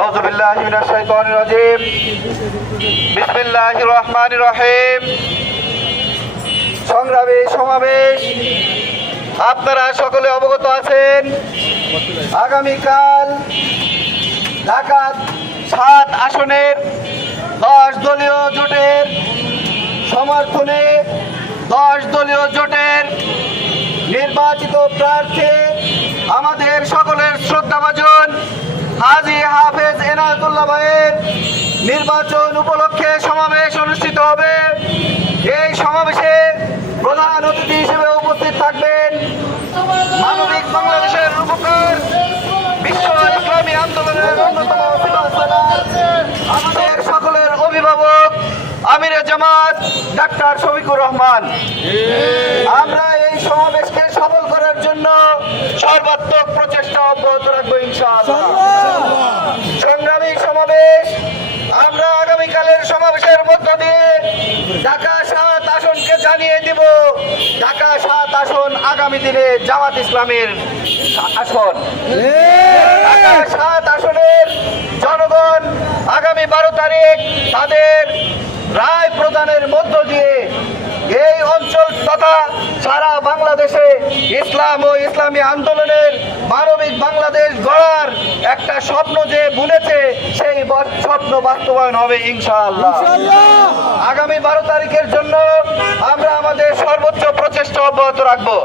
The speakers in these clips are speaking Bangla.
আউযু বিল্লাহি মিনাশ শাইতানির রাজীম। বিসমিল্লাহির রহমানির রহিম। সংগ্রামী সমাবেশ, আপনারা সকলে অবগত আছেন, আগামীকাল ঢাকা ৭ আসনের 10 দলীয় জোটের সমর্থনে 10 দলীয় জোটের নির্বাচিত প্রার্থী আমাদের সকলের শ্রদ্ধাভাজন হাজী হাফেজ এনায়েতুল্লাহ ভাইয়ের নির্বাচন উপলক্ষে সমাবেশ অনুষ্ঠিত হবে। এই সমাবেশে প্রধান অতিথি হিসেবে উপস্থিত থাকবেন মানবিক বাংলাদেশের রূপকার, বিশ্ব ইসলামী আন্দোলনের অন্যতম আমাদের সকলের অভিভাবক আমিরে জামাত ডাক্তার শফিকুর রহমান। আমরা এই সমাবেশকে সফল করার জন্য সর্বাত্মক প্রচেষ্টা অব্যাহত রাখবো ইনশাআল্লাহ। সংগ্রামী সমাবেশ, আমরা আগামীকালের সমাবেশের মধ্য দিয়ে ঢাকা ৭ আসনকে জানিয়ে দিব ঢাকা ৭ আসন আগামী দিনে জামাত ইসলামের আসন। ঢাকা ৭ আসনের জনগণ আগামী 12 তারিখ তাদের রায় প্রদানের মধ্য দিয়ে এই অঞ্চল তথা সারা বাংলাদেশে ইসলাম ও ইসলামী আন্দোলনের মানবিক বাংলাদেশ গড়ার একটা স্বপ্ন যে বুনেছে সেই স্বপ্ন বাস্তবায়ন হবে ইনশাআল্লাহ। আগামী 12 তারিখের জন্য আমরা আমাদের সর্বোচ্চ প্রচেষ্টা অব্যাহত রাখবো।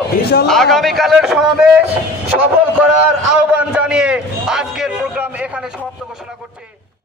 আগামীকালের সমাবেশ সফল করার আহ্বান জানিয়ে আজকের প্রোগ্রাম এখানে সমাপ্ত ঘোষণা করছি।